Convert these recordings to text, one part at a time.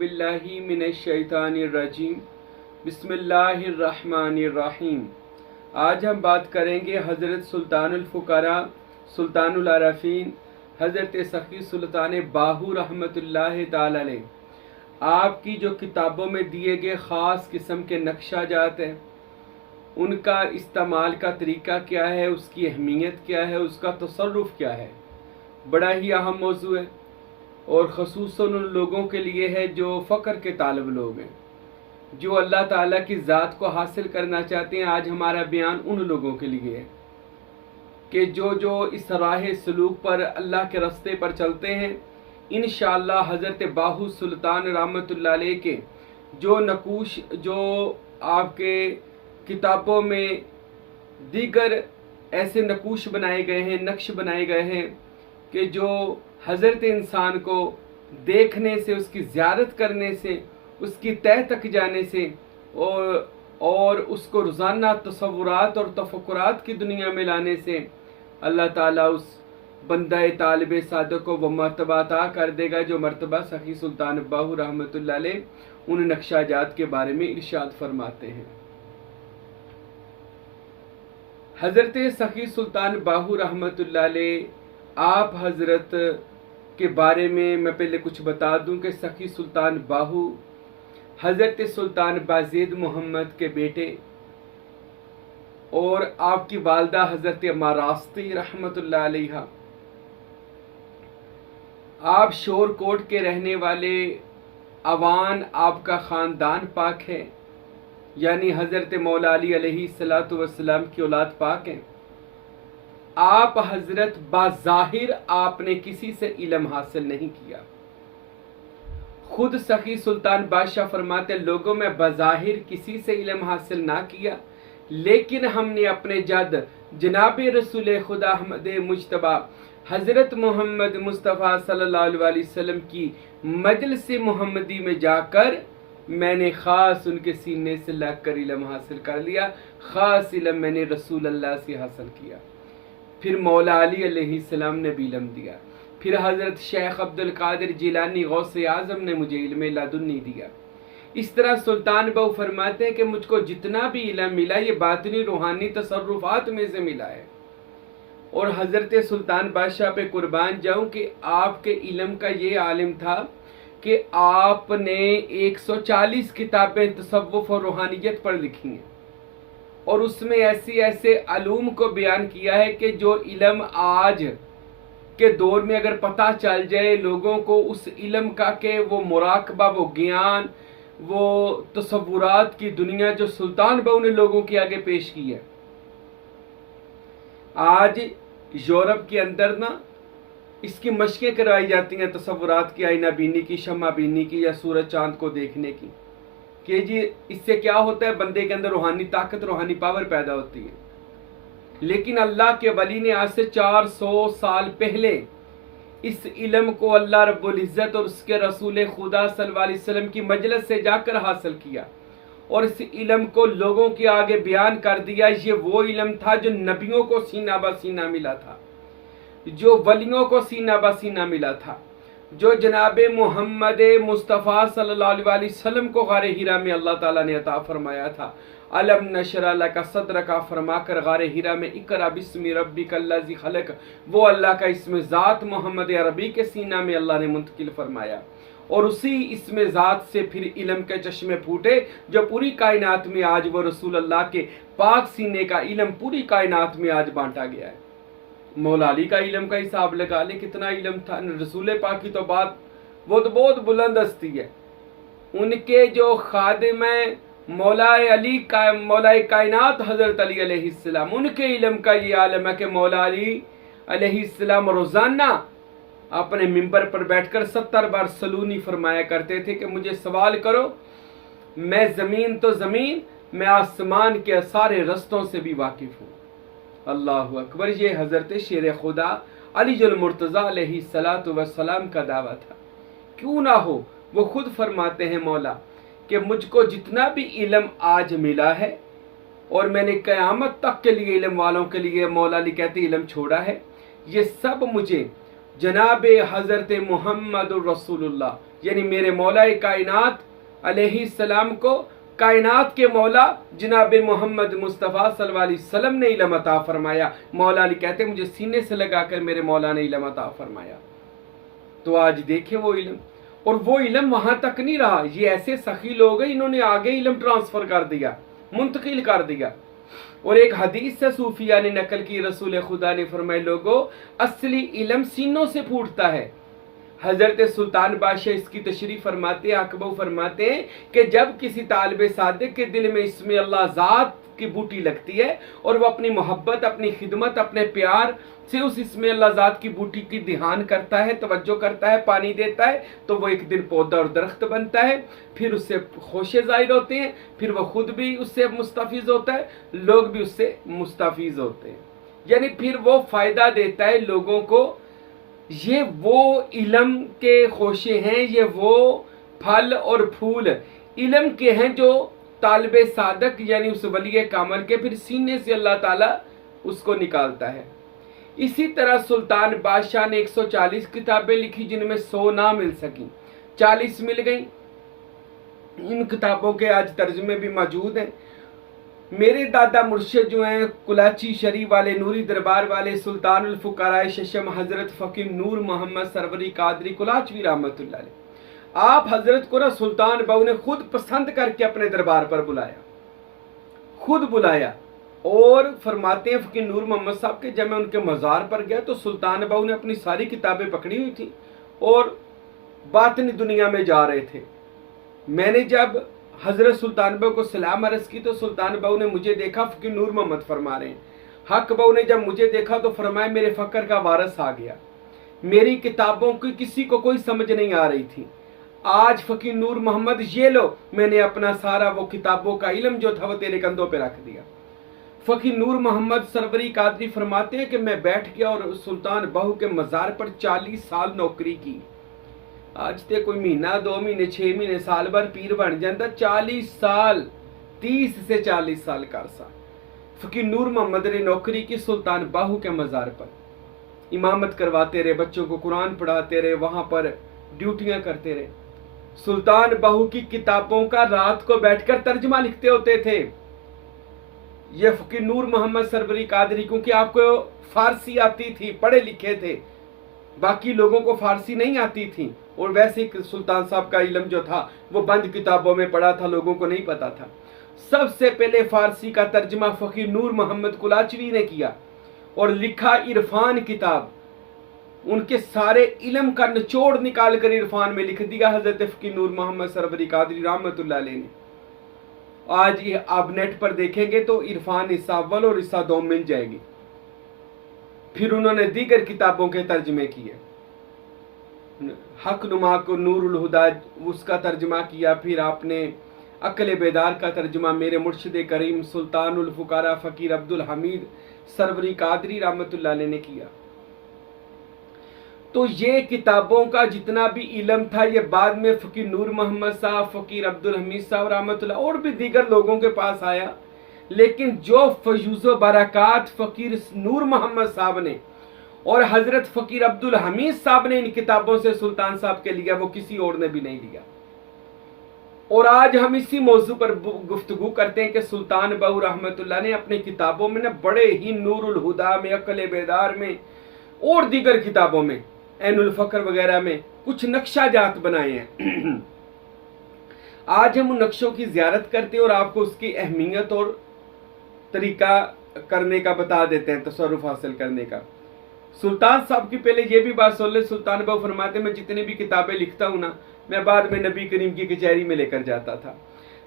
बिल्लाहि मिनश्शैतानिर्रजीम बिस्मिल्लाहिर्रहमानिर्रहीम। आज हम बात करेंगे हज़रत सुल्तानुल फ़ुक़रा सुल्तानुल आरफ़ीन हज़रत सखी सुल्तान बाहू रहमतुल्लाहि ताला अलैह आपकी जो किताबों में दिए गए ख़ास किस्म के नक्शाजात हैं, उनका इस्तेमाल का तरीका क्या है, उसकी अहमियत क्या है, उसका तसर्रुफ़ क्या है। बड़ा ही अहम मौजू है और ख़ुसूसन उन लोगों के लिए है जो फ़क्र के तालिब लोग हैं, जो अल्लाह ताला की ज़ात को हासिल करना चाहते हैं। आज हमारा बयान उन लोगों के लिए है कि जो इस राह सलूक पर अल्लाह के रास्ते पर चलते हैं, इंशाअल्लाह हज़रत बाहू सुल्तान रहमतुल्लाह अलैह के जो नकूश जो आपके किताबों में दीगर ऐसे नकूश बनाए गए हैं, नक्श बनाए गए हैं कि जो हज़रत इंसान को देखने से, उसकी ज़ियारत करने से, उसकी तह तक जाने से और उसको रोज़ाना तसव्वुरात और तफक्कुरात की दुनिया में लाने से अल्लाह ताला उस बंदा तालिब सादक को वह मर्तबा अता कर देगा जो मर्तबा सखी सुल्तान बाहू रहमतुल्लाह अलैह उन नक्शाजात के बारे में इरशाद फरमाते हैं। हज़रत सखी सुल्तान बाहू रहमतुल्लाह अलैह आप हज़रत के बारे में मैं पहले कुछ बता दूं कि सखी सुल्तान बाहू हज़रत सुल्तान बाज़ीद मोहम्मद के बेटे और आपकी वालदा हज़रत मारास्ती रहमतुल्लाह अलैहा। आप शोरकोट के रहने वाले अवान आपका ख़ानदान पाक है, यानी हज़रत मौला अली अलैहिस्सलातु वस्सलाम की औलाद पाक हैं। आप हज़रत बाज़ाहिर आपने किसी से इल्म हासिल नहीं किया। खुद सखी सुल्तान बादशाह फरमाते, लोगों में बाज़ाहिर किसी से इल्म हासिल ना किया, लेकिन हमने अपने जद जनाब रसूल खुदा अहमद मुज्तबा हज़रत मोहम्मद मुस्तफ़ा सल्लल्लाहु अलैहि वसल्लम की मजलिस मोहम्मदी में जाकर मैंने ख़ास उनके सीने से लगकर इल्म हासिल कर लिया। ख़ास इल्म मैंने रसूल अल्लाह से हासिल किया। फिर मौला अली अलैहिस्सलाम ने भी इल्म दिया। फिर हज़रत शेख अब्दुल कादिर जिलानी गौसे आज़म ने मुझे इल्म लदुन्नी दिया। इस तरह सुल्तान बाहू फरमाते हैं कि मुझको जितना भी इल्म मिला ये बातिनी रूहानी तसर्रुफ़ात में से मिला है। और हज़रत सुल्तान बादशाह पे कुर्बान जाऊं कि आपके इल्म का ये आलिम था कि आपने 140 किताबें तसव्वुफ़ और रूहानियत पर लिखी हैं और उसमें ऐसे अलूम को बयान किया है कि जो इल्म आज के दौर में अगर पता चल जाए लोगों को उस इल्म का कि वो मुराकबा, वो ज्ञान, वो तसव्वुरात की दुनिया जो सुल्तान बाहू ने लोगों के आगे पेश की है। आज यूरोप के अंदर ना इसकी मशक़ें करवाई जाती हैं, तसव्वुरात की, आईना बीनी की, शम्मा बीनी की या सूरज चांद को देखने की, कि जी इससे क्या होता है, बंदे के अंदर रूहानी ताकत, रूहानी पावर पैदा होती है। लेकिन अल्लाह के वली ने आज से 400 साल पहले इस इल्म को अल्लाह रब्बुल इज़्ज़त और उसके रसूल खुदा सल्लल्लाहु अलैहि वसल्लम की मजलिस से जाकर हासिल किया और इस इल्म को लोगों के आगे बयान कर दिया। ये वो इल्म था जो नबियों को सीना ब सीना मिला था, जो वलियों को सीना ब सीना मिला था, जो जनाब मोहम्मद मुस्तफ़ा सल्लल्लाहु अलैहि वसल्लम को गारे हीरा में अल्लाह ताला ने अता फरमाया था। अलम नशरा लका सदरका फरमाकर गारे हीरा में इकरा बिस्मि रब्बिकल्लज़ी खलक, वो अल्लाह का इसमें ज़ात मोहम्मद अरबी के सीना में अल्लाह ने मुंतकिल फरमाया और उसी इसमें ज़ात से फिर इल्म के चश्मे फूटे जो पूरी कायनात में आज वो रसूल अल्लाह के पाक सीने का इल्म पूरी कायनात में आज बांटा गया है। मौला अली का इल्म का हिसाब लगा ले, कितना इल्म था। रसूल पाक की तो बात वो तो बहुत बुलंद हस्ती है। उनके जो खादिम है मौला अली का, मौला कायनात हज़रत अली अलैहिस्सलाम, उनके इल्म का ये आलम है कि मौला अली अलैहिस्सलाम रोज़ाना अपने मिंबर पर बैठकर 70 बार सलूनी फरमाया करते थे कि मुझे सवाल करो, मैं ज़मीन तो ज़मीन, मैं आसमान के सारे रस्तों से भी वाकिफ़ हूँ। अल्लाहु अकबर। ये हज़रत शेर खुदा अलीजुल मुर्तज़ा अलैहिस्सलातु वस्सलाम का दावा था। क्यों ना हो, वो खुद फरमाते हैं मौला कि मुझको जितना भी इल्म आज मिला है और मैंने क़यामत तक के लिए इल्म वालों के लिए मौला अली कहते इल्म छोड़ा है, ये सब मुझे जनाब हज़रत मोहम्मद रसूलुल्लाह यानी मेरे मौला कायनात अलैहिस्सलाम को कायनात के मौला जनाब मोहम्मद मुस्तफ़ा सल्लल्लाहु अलैहि वसल्लम ने इल्म अता फरमाया। मौला अली कहते मुझे सीने से लगाकर मेरे मौला ने इल्म अता फरमाया। तो आज देखें वो इल्म, और वो इल्म वहां तक नहीं रहा, ये ऐसे सखी लोग हैं इन्होंने आगे इल्म ट्रांसफर कर दिया, मुंतकिल कर दिया। और एक हदीस से सूफिया ने नकल की, रसूल खुदा ने फरमाए लोगों असली इल्म सीनों से फूटता है। हजरत सुल्तान बादशाह इसकी तशरीह फरमाते हैं, अकबऊ फरमाते हैं कि जब किसी तालिब सादिक के दिल में इसमें अल्लाह ज़ात की बूटी लगती है और वह अपनी मोहब्बत, अपनी खिदमत, अपने प्यार से उस इसमें अल्लाह ज़ात की बूटी की ध्यान करता है, तवज्जो करता है, पानी देता है, तो वो एक दिन पौधा और दरख्त बनता है। फिर उससे खोशे ज़ाहिर होते हैं, फिर वह खुद भी उससे मुस्तफ़ीज़ होता है, लोग भी उससे मुस्तफ़ीज़ होते हैं, यानी फिर वो फ़ायदा देता है लोगों को। ये वो इल्म के खोशे हैं, ये वो फल और फूल इल्म के हैं जो तालिबे सादक यानी उस वली कामल के फिर सीने से अल्लाह ताला उसको निकालता है। इसी तरह सुल्तान बादशाह ने 140 किताबें लिखी जिनमें 100 ना मिल सकी, 40 मिल गई। इन किताबों के आज तर्जुमे भी मौजूद हैं। मेरे दादा मुर्शिद जो हैं कुलाची शरीफ वाले, नूरी दरबार वाले, सुल्तानुल फुकाराए शशम हजरत फ़कीर नूर मोहम्मद सरवरी कादरी कुलाचवी रहमतुल्लाह अलैह, आप हजरत को ना सुल्तान बहू ने खुद पसंद करके अपने दरबार पर बुलाया, खुद बुलाया। और फरमाते हैं फ़कीर नूर मोहम्मद साहब के जब मैं उनके मज़ार पर गया तो सुल्तान बहू ने अपनी सारी किताबें पकड़ी हुई थी और बातिनी दुनिया में जा रहे थे। मैंने जब हजरत सुल्तान बहू को सलाम अर्ज की तो सुल्तान बहू ने मुझे देखा, फ़कीर नूर मोहम्मद फरमा रहे हैं। हक बहू ने जब मुझे देखा तो फरमाया मेरे फ़क्र का वारस आ गया, मेरी किताबों की किसी को कोई समझ नहीं आ रही थी। आज फ़कीर नूर मोहम्मद ये लो, मैंने अपना सारा वो किताबों का इल्म जो था वो तेरे कंधों पे रख दिया। फ़कीर नूर मोहम्मद सरवरी कादरी फरमाते हैं कि मैं बैठ गया और सुल्तान बहू के मज़ार पर 40 साल नौकरी की। आज ते कोई महीना, 2 महीने, 6 महीने, साल भर पीर बन जाता, 40 साल, 30 से 40 साल का अरसा फ़कीर नूर मोहम्मद ने नौकरी की सुल्तान बाहू के मज़ार पर। इमामत करवाते रहे, बच्चों को कुरान पढ़ाते रहे, वहाँ पर ड्यूटियाँ करते रहे। सुल्तान बाहू की किताबों का रात को बैठकर तर्जमा लिखते होते थे ये फ़कीर नूर मोहम्मद सरवरी कादरी, क्योंकि आपको फारसी आती थी, पढ़े लिखे थे, बाकी लोगों को फारसी नहीं आती थी। और वैसे ही सुल्तान साहब का इल्म जो था वो बंद किताबों में पढ़ा था, लोगों को नहीं पता था। सबसे पहले फारसी का तर्जमा फ़कीर नूर मोहम्मद कुलाचवी ने किया और लिखा इरफान किताब। उनके सारे इल्म का निचोड़ निकाल कर इरफान में लिख दिया हजरत फ़कीर नूर मोहम्मद सरवरी कादरी रहमतुल्लाह अलैह ने। आज ये आप नेट पर देखेंगे तो इरफान हिस्सा अव्वल और हिस्सा 2 मिल जाएगी। फिर उन्होंने दीगर किताबों के तर्जमे किए, हक नुमा को नूरुल हुदा उसका तर्जमा किया। फिर आपने अक्ल बेदार का तर्जमा मेरे मुर्शिद करीम सुल्तानुल फुकारा फ़कीर अब्दुल हमीद सरवरी कादरी रहमतुल्लाह अलैह ने किया। तो ये किताबों का जितना भी इल्म था ये बाद में फ़कीर नूर मोहम्मद साहब, फ़कीर अब्दुल हमीद साहब रहमतुल्लाह और भी दीगर लोगों के पास आया। लेकिन जो फयूज़ो बरक़ात फ़कीर नूर मोहम्मद साहब ने और हज़रत फ़कीर अब्दुल हमीद साहब ने इन किताबों से सुल्तान साहब के लिया वो किसी और ने भी नहीं लिया। और आज हम इसी मौजू पर गुफ्तगू करते हैं कि सुल्तान बहू रहमतुल्लाह ने अपनी किताबों में ना बड़े ही नूरुल हुदा में, अक्ल बेदार में और दीगर किताबों में, ऐनुल फ़क्र वगैरह में कुछ नक्शा जात बनाए हैं। आज हम उन नक्शों की ज़ियारत करते हैं और आपको उसकी अहमियत और तरीका करने का बता देते हैं, तसर्रुफ़ हासिल करने का। सुल्तान साहब की पहले ये भी बात सुन ले, सुल्तान बाबू फरमाते मैं जितनी भी किताबें लिखता हूँ ना मैं बाद में नबी करीम की कचहरी में लेकर जाता था।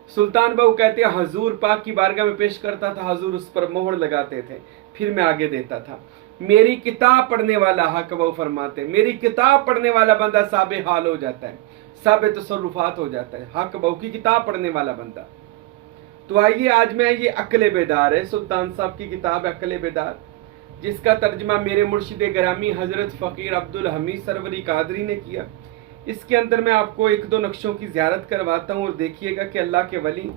सुल्तान बाबू कहते हैं हजूर पाक की बारगाह में पेश करता था, हजूर उस पर मोहर लगाते थे, फिर मैं आगे देता था। मेरी किताब पढ़ने वाला, हक बाबू फरमाते मेरी किताब पढ़ने वाला बंदा साबे हाल हो जाता है, साबे तसर्रुफात हो जाता है, हक बाबू की किताब पढ़ने वाला बंदा। तो आइए आज मैं ये अक्ल बेदार है, सुल्तान साहब की किताब अक्ल बेदार, जिसका तर्जमा मेरे मुर्शिद ग्रामी हज़रत फ़कीर अब्दुल हमीद सरवरी कादरी ने किया। इसके अंदर मैं आपको 1-2 नक्शों की ज़ियारत करवाता हूँ और देखिएगा कि अल्लाह के वली।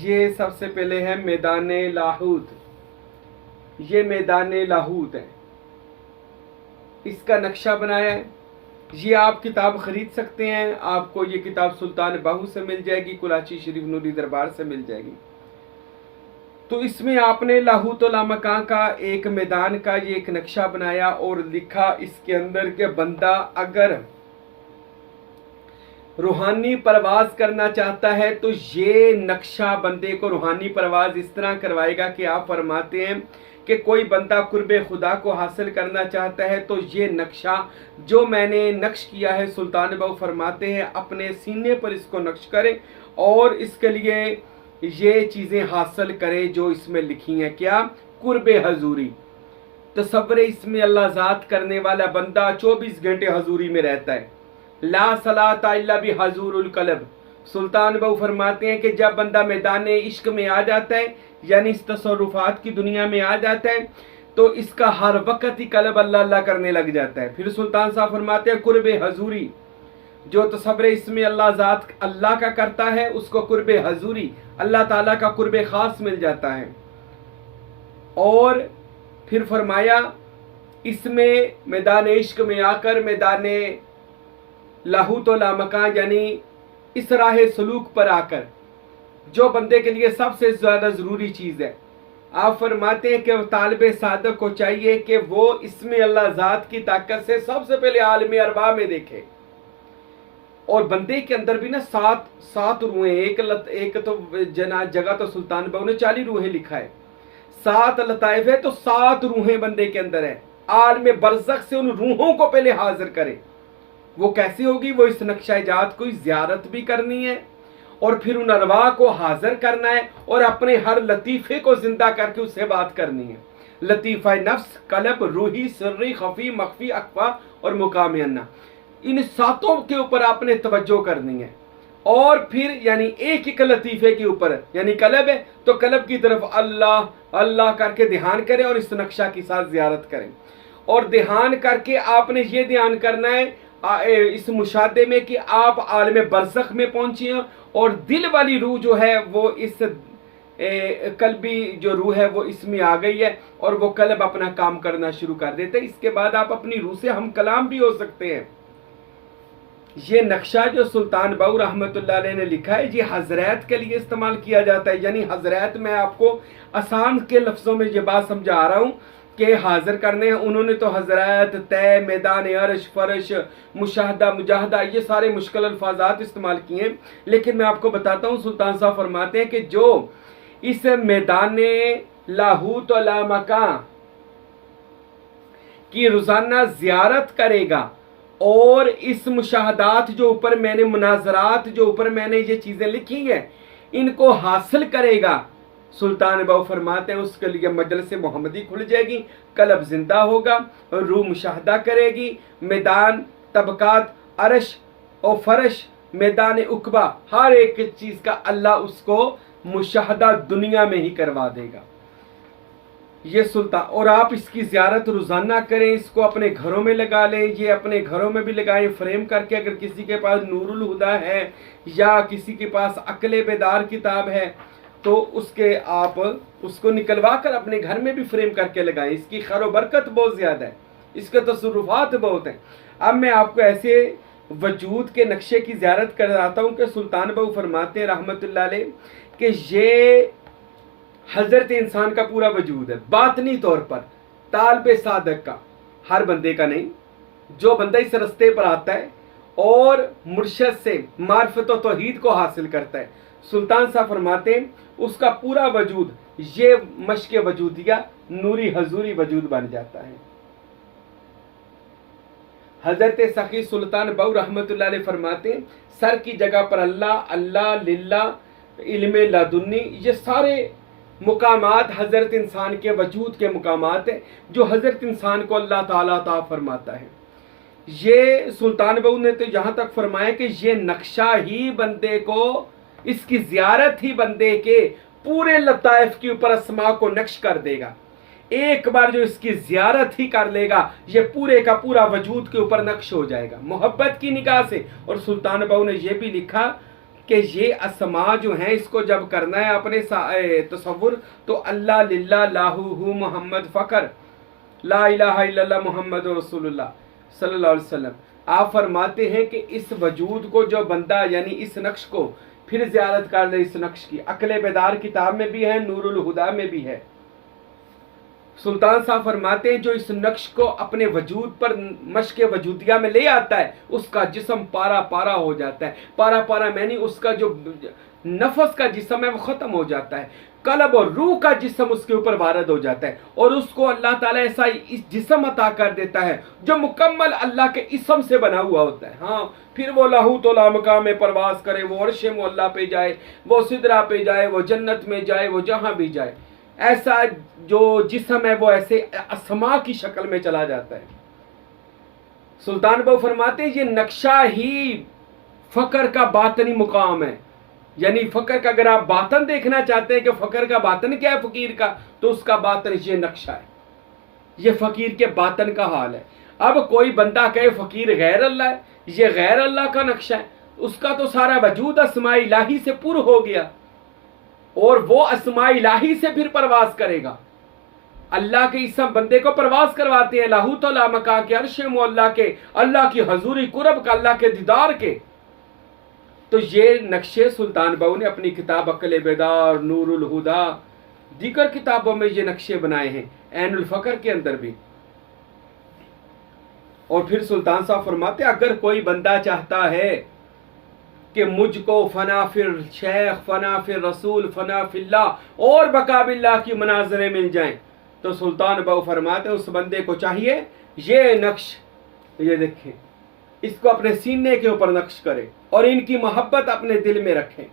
ये सबसे पहले है मैदान लाहूत, ये मैदान लाहूत है, इसका नक्शा बनाया है ये आप किताब ख़रीद सकते हैं, आपको ये किताब सुल्तान बाहू से मिल जाएगी, कुराची शरीफ नूरी दरबार से मिल जाएगी। तो इसमें आपने लाहूत व लामकां का एक मैदान का ये एक नक्शा बनाया और लिखा इसके अंदर के बंदा अगर रूहानी परवाज करना चाहता है तो ये नक्शा बंदे को रूहानी परवाज इस तरह करवाएगा कि आप फरमाते हैं कि कोई बंदा कुर्बे खुदा को हासिल करना चाहता है तो ये नक्शा जो मैंने नक्श किया है, सुल्तान बाहू फरमाते हैं अपने सीने पर इसको नक्श करे और इसके लिए ये चीज़ें हासिल करे जो इसमें लिखी हैं। क्या? कुर्बे हजूरी, तसव्वुर इसमें अल्लाह ज़ात करने वाला बंदा 24 घंटे हजूरी में रहता है। ला सलाता इल्ला बि हजूरुल कल्ब, सुल्तान बाहू फरमाते हैं कि जब बंदा मैदान इश्क में आ जाता है यानी इस तसर्रुफात की दुनिया में आ जाता है तो इसका हर वक्त ही कल्ब अल्लाह अल्लाह करने लग जाता है। फिर सुल्तान साहब फरमाते हैं कुर्बे हजूरी, जो तसव्वुर इसमें अल्लाह ज़ात अल्लाह का करता है उसको कुर्बे हजूरी अल्लाह ताला का कुर्बे ख़ास मिल जाता है। और फिर फरमाया इसमें मैदान इश्क में आकर मैदान लाहूत व लामकां यानी इस राह सलूक पर आकर जो बंदे के लिए सबसे ज़्यादा ज़रूरी चीज़ है, आप फरमाते हैं कि तालिबे सादक को चाहिए कि वो इसमें अल्लाह ज़ात की ताकत से सबसे पहले आलम अरबा में देखे। और बंदे के अंदर भी ना सात रूहें, एक तो जगह तो सुल्तान बाहू ने 40 रूहें लिखा है, 7 लताइफ है तो 7 रूहें बंदे के अंदर है। आलम बरज़ख से उन रूहों को पहले हाजिर करे। वो कैसे होगी? वो इस नक्शा इजाद को ज़ियारत भी करनी है और फिर उन अरवाह को हाजिर करना है और अपने हर लतीफ़े को जिंदा करके उससे बात करनी है। लतीफ़ा नफ्स, कलब, रूही, सर्री, खफी, मख्फी, अखफा और मुकाम अन्ना, इन 7 के ऊपर आपने तवज्जो करनी है। और फिर यानी एक एक लतीफ़े के ऊपर, यानी कलब है तो कलब की तरफ अल्लाह अल्लाह करके ध्यान करें और इस नक्शा के साथ ज़ियारत करें। और ध्यान करके आपने ये ध्यान करना है इस मुशादे में कि आप आलम बरज़ख में पहुंचे हैं और दिल वाली रूह जो है वो इस कल्बी जो रूह है वो इसमें आ गई है और वो कल्ब अपना काम करना शुरू कर देते हैं। इसके बाद आप अपनी रूह से हम कलाम भी हो सकते हैं। ये नक्शा जो सुल्तान बाहू रहमतुल्लाह अलैह ने लिखा है ये हजरत के लिए इस्तेमाल किया जाता है। यानी हजरत, मैं आपको आसान के लफ्ज़ों में ये बात समझा रहा हूँ कि हाजिर करने हैं। उन्होंने तो हजरत, तय, मैदान अर्श, फर्श, मुशाहदा, मुजाहदा ये सारे मुश्किल अल्फाजात इस्तेमाल किए हैं, लेकिन मैं आपको बताता हूँ सुल्तान साहब फरमाते हैं कि जो इस मैदान लाहूत व लामकां की रोज़ाना ज़ियारत करेगा और इस मुशाहदात जो ऊपर मैंने, मुनाजरात जो ऊपर मैंने ये चीज़ें लिखी हैं इनको हासिल करेगा, सुल्तान बाहू फरमाते हैं उसके लिए मजलिस मोहम्मदी खुल जाएगी, कल्ब जिंदा होगा, रूह मुशाहदा करेगी, मैदान, तबकात, अर्श और फर्श, मैदान उकबा, हर एक चीज़ का अल्लाह उसको मुशाहदा दुनिया में ही करवा देगा। ये सुल्तान, और आप इसकी ज़ियारत रोज़ाना करें, इसको अपने घरों में लगा लें, ये अपने घरों में भी लगाएं फ्रेम करके। अगर किसी के पास नूरुल हुदा है या किसी के पास अक्ले बेदार किताब है तो उसके आप उसको निकलवा कर अपने घर में भी फ्रेम करके लगाएं। इसकी खैर व बरकत बहुत ज़्यादा है, इसके तसर्रुफात बहुत हैं। अब मैं आपको ऐसे वजूद के नक्शे की ज़ियारत कराता हूँ कि सुल्तान बाहू फरमाते हैं रहमतुल्लाह अलैह कि ये हजरत इंसान का पूरा वजूद है, बातनी तौर पर तालिबे सादक का, हर बंदे का नहीं। जो बंदा इस रस्ते पर आता है और मुर्शद से मार्फत व तौहीद को हासिल करता है, सुल्तान साहब फरमाते हैं उसका पूरा वजूद ये मश्क वजूदिया नूरी हजूरी वजूद बन जाता है। हजरत सखी सुल्तान बाहू रहमतुल्लाह अलैह फरमाते हैं सर की जगह पर अल्लाह, अल्लाह, लिल्ला, इल्मे लादुन्नी, ये सारे मुकामात हजरत इंसान के वजूद के मुकामात हैं जो हजरत इंसान को अल्लाह ताला अता फरमाता है। ये सुल्तान बाहू ने तो यहाँ तक फरमाया कि ये नक्शा ही बंदे को, इसकी ज़ियारत ही बंदे के पूरे लताइफ के ऊपर अस्मा को नक्श कर देगा। एक बार जो इसकी ज़ियारत ही कर लेगा ये पूरे का पूरा वजूद के ऊपर नक्श हो जाएगा मोहब्बत की निगाह से। और सुल्तान बाहू ने यह भी लिखा कि ये अस्मा जो हैं इसको जब करना है अपने तसव्वुर तो अल्लाह, लिल्ला, लाहू, हु, मोहम्मद, फ़कर, ला इलाहा इल्लल्लाह, मोहम्मद रसूलुल्लाह सल्लल्लाहु अलैहि वसल्लम, आप फरमाते हैं कि इस वजूद को जो बंदा यानी इस नक्श को फिर ज़ियारत कर ले, इस नक्श की अक्ल बेदार किताब में भी है, नूरुल हुदा में भी है। सुल्तान साहब फरमाते हैं जो इस नक्श को अपने वजूद पर मश्क वजूदिया में ले आता है उसका जिस्म पारा पारा हो जाता है। पारा पारा मैंने उसका जो नफस का जिस्म है वो ख़त्म हो जाता है, कलब और रूह का जिस्म उसके ऊपर वारद हो जाता है और उसको अल्लाह ताला ऐसा इस जिस्म अता कर देता है जो मुकम्मल अल्लाह के इसम से बना हुआ होता है। हाँ, फिर वो लाहू तो लामका में परवास करे, वो अर्श मुअल्ला पे जाए, वो सिदरा पे जाए, वो जन्नत में जाए, वो जहाँ भी जाए, ऐसा जो जिस्म है वो ऐसे असमा की शक्ल में चला जाता है। सुल्तान बहु फरमाते हैं ये नक्शा ही फकर का बातनी मुकाम है, यानी फकर का अगर आप बातन देखना चाहते हैं कि फकर का बातन क्या है फकीर का, तो उसका बातन ये नक्शा है, ये फकीर के बातन का हाल है। अब कोई बंदा कहे फकीर गैर अल्लाह है, ये गैर अल्लाह का नक्शा है, उसका तो सारा वजूद अस्मा इलाही से पुर हो गया और वो अस्मा इलाही से फिर परवास करेगा। अल्लाह के इसम बंदे को परवास करवाते हैं लाहू तो लामका के, अर्श मुअल्ला के, अल्लाह की हजूरी कुरब का, अल्लाह के दीदार के। तो ये नक्शे सुल्तान बहु ने अपनी किताब अक्ल बेदार, नूरुल हुदा, दीगर किताबों में ये नक्शे बनाए हैं, ऐनुल फकर के अंदर भी। और फिर सुल्तान साहब फरमाते अगर कोई बंदा चाहता है कि मुझको फना फिर शेख, फना फिर रसूल, फना फिल्लाह और बकाबिल्लाह की मनाजरें मिल जाएं, तो सुल्तान बहु फरमाते उस बंदे को चाहिए ये नक्श, ये देखें, इसको अपने सीने के ऊपर नक्श करे और इनकी मोहब्बत अपने दिल में रखें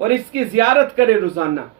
और इसकी ज़ियारत करे रोज़ाना।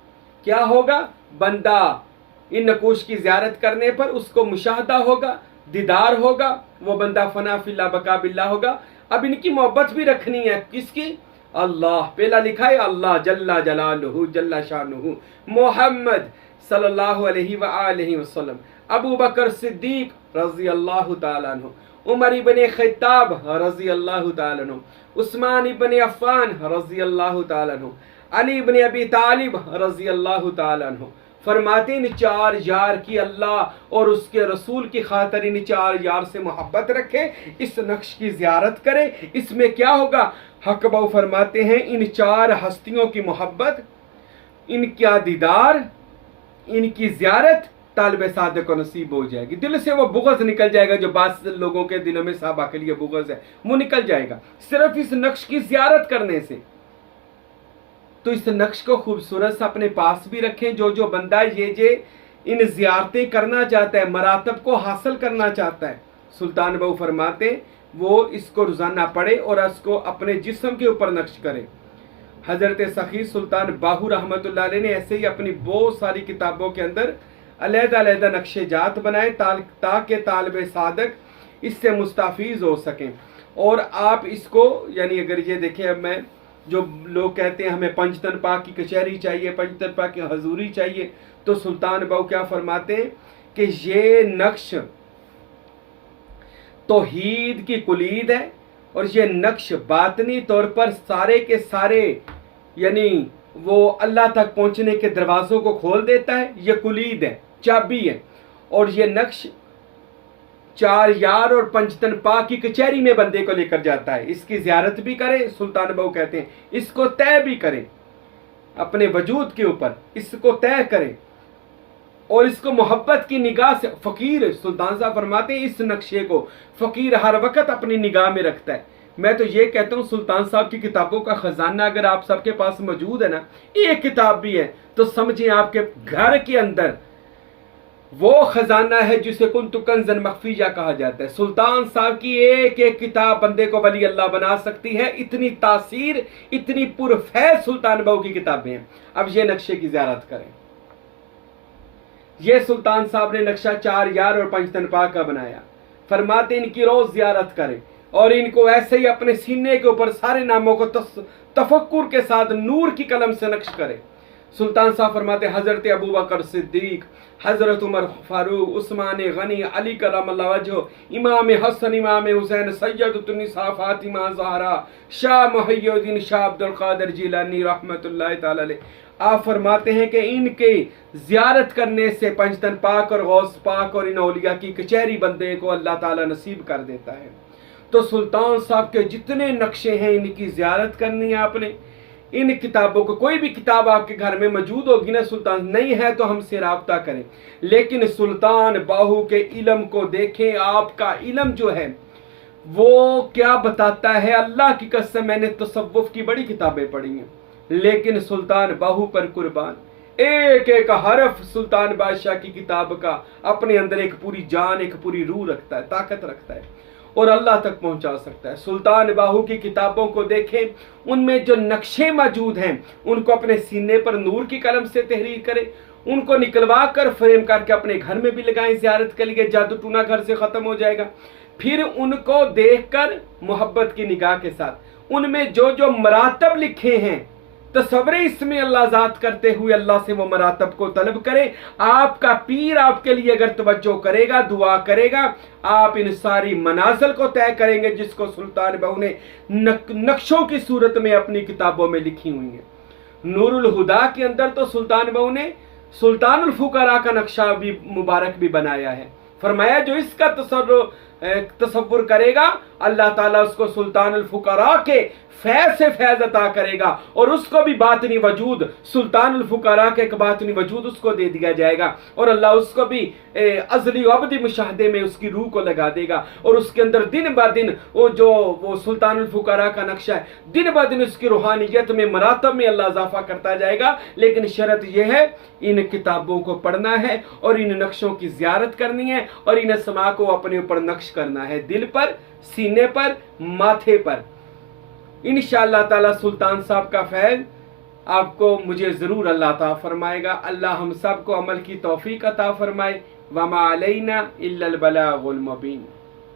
क्या होगा, बंदा इन नकूश की ज़ियारत करने पर उसको मुशाहदा होगा, दीदार होगा, वो बंदा फना फिल्ला बका बिल्ला होगा। अब इनकी मोहब्बत भी रखनी है, किसकी, अल्लाह, पहला लिखा है अल्लाह जल्ला जलालुहु जल्ला शानुहु, मोहम्मद सल्लल्लाहु अलैहि व आलिहि वसल्लम, अबू बकर सिद्दीक रज़ी अल्लाह तआला अन्हु, उमर इब्न खत्ताब रज़ी अल्लाह तआला अन्हु, उस्मान इब्न अफ़्फ़ान रज़ी अल्लाह तआला अन्हु, अली इब्न अबी तालिब रज़ी अल्लाह तआला अन्हु। फरमाते इन चार यार की अल्लाह और उसके रसूल की खातिर इन चार यार से मोहब्बत रखे, इस नक्श की ज़ियारत करे। इसमें क्या होगा, हक बहु फरमाते हैं इन चार हस्तियों की मोहब्बत, इनका दीदार, इनकी ज़ियारत तालिब सादिक को नसीब हो जाएगी। दिल से वो बुग़्ज़ निकल जाएगा जो बास लोगों के दिलों में साहबा के लिए बुग़्ज़ है, वो निकल जाएगा सिर्फ इस नक्श की ज़ियारत करने से। तो इस नक्श को खूबसूरत से अपने पास भी रखें। जो बंदा ये इन ज़ियारतें करना चाहता है, मरातब को हासिल करना चाहता है, सुल्तान बहु फरमाते वो इसको रोज़ाना पढ़े और इसको अपने जिस्म के ऊपर नक्श करे। हज़रत सखी सुल्तान बाहू रहमतुल्लाह अलैह ने ऐसे ही अपनी बहुत सारी किताबों के अंदर अलहदा नक्शे जात बनाए ताकि तालिब सादक इससे मुस्ताफीज़ हो सकें। और आप इसको यानी अगर ये देखें, अब मैं जो लोग कहते हैं हमें पंचतन पाक की कचहरी चाहिए, पंचतन पाक की हजूरी चाहिए, तो सुल्तान बहु क्या फरमाते हैं कि ये नक्श तौहीद की कुलीद है और ये नक्श बातनी तौर पर सारे के सारे यानी वो अल्लाह तक पहुंचने के दरवाज़ों को खोल देता है। ये कुलीद है, चाबी है। और ये नक्श चार यार और पंचतन पाक की कचहरी में बंदे को लेकर जाता है। इसकी ज़ियारत भी करें, सुल्तान बहु कहते हैं इसको तय भी करें अपने वजूद के ऊपर, इसको तय करें और इसको मोहब्बत की निगाह से। फ़कीर सुल्तान साहब फरमाते हैं इस नक्शे को फ़कीर हर वक्त अपनी निगाह में रखता है। मैं तो ये कहता हूँ सुल्तान साहब की किताबों का ख़जाना अगर आप सबके पास मौजूद है ना, एक किताब भी है, तो समझिए आपके घर के अंदर वो खजाना है जिसे कुन्तु कंज़न मख्फिया कहा जाता है। सुल्तान साहब की एक एक किताब बंदे को वली अल्लाह बना सकती है, इतनी तासीर, इतनी पुरफैज़ सुल्तान बहु की किताबें हैं। अब ये नक्शे की ज़ियारत करें। ये सुल्तान साहब ने नक्शा चार यार और पंचतन पाक का बनाया। फरमाते इनकी रोज़ ज़ियारत करें और इनको ऐसे ही अपने सीने के ऊपर सारे नामों को तफक्कुर के साथ नूर की कलम से नक्श करें। सुल्तान साहब फरमाते हज़रत अबू बकर सिद्दीक, हज़रत उमर फारूक, उस्मान गनी, अली करमल्लाहु वजहु, इमाम हसन, इमाम हुसैन, सैयदतुन्निसा फातिमा ज़हरा, शाह मुहय्यिद्दीन शाह अब्दुल कादिर जिलानी रहमतुल्लाहि तआला अलैह। आप फरमाते हैं कि इनके ज़ियारत करने से पंचतन पाक और गौस पाक और इन औलिया की कचहरी बंदे को अल्लाह ताला नसीब कर देता है। तो सुल्तान साहब के जितने नक्शे हैं इनकी ज़ियारत करनी है आपने। इन किताबों को, कोई भी किताब आपके घर में मौजूद होगी ना सुल्तान, नहीं है तो हमसे राब्ता करें, लेकिन सुल्तान बाहू के इल्म को देखें। आपका इल्म जो है वो क्या बताता है, अल्लाह की कसम मैंने तसव्वुफ की बड़ी किताबें पढ़ी हैं, लेकिन सुल्तान बाहू पर कुर्बान, एक एक हरफ सुल्तान बादशाह की किताब का अपने अंदर एक पूरी जान, एक पूरी रूह रखता है, ताकत रखता है और अल्लाह तक पहुंचा सकता है। सुल्तान बाहू की किताबों को देखें, उनमें जो नक्शे मौजूद हैं उनको अपने सीने पर नूर की कलम से तहरीर करें, उनको निकलवा कर फ्रेम करके अपने घर में भी लगाएं, ज़ियारत के लिए जादू टूना घर से ख़त्म हो जाएगा। फिर उनको देखकर मोहब्बत की निगाह के साथ उनमें जो जो मरातब लिखे हैं तसव्वुर इसमें अल्लाह ज़ात करते हुए अल्लाह से वो मरातब को तलब करें। आपका पीर आपके लिए अगर तवज्जो करेगा, दुआ करेगा, आप इन सारी मनाजिल को तय करेंगे जिसको सुल्तान बाहू ने नक्शों की सूरत में अपनी किताबों में लिखी हुई है। नूरुल हुदा के अंदर तो सुल्तान बाहू ने सुल्तानुल फुकरा का नक्शा भी मुबारक भी बनाया है। फरमाया जो इसका तसव्वुर करेगा अल्लाह ताला उसको सुल्तानुल फुकरा के फैज से फैज अता करेगा और उसको भी बातनी वजूद, सुल्तानुल फुकरा के एक बातनी वजूद उसको दे दिया जाएगा और अल्लाह उसको भी अज़ली अबदी मुशाहदे में उसकी रूह को लगा देगा और उसके अंदर दिन ब दिन वो सुल्तानुल फुकरा का नक्शा है, दिन ब दिन उसकी रूहानियत में, मरातब में अल्लाह इजाफा करता जाएगा। लेकिन शर्त यह है इन किताबों को पढ़ना है और इन नक्शों की ज़ियारत करनी है और इन समा को अपने ऊपर नक्श करना है, दिल पर, सीने पर, माथे पर। इंशाअल्लाह ताला सुल्तान साहब का फैज़ आपको मुझे ज़रूर अल्लाह अता फरमाएगा। अल्लाह हम सब को अमल की तौफीक अता फरमाए। वमा अलैना इल्लल बलागुल मुबीन।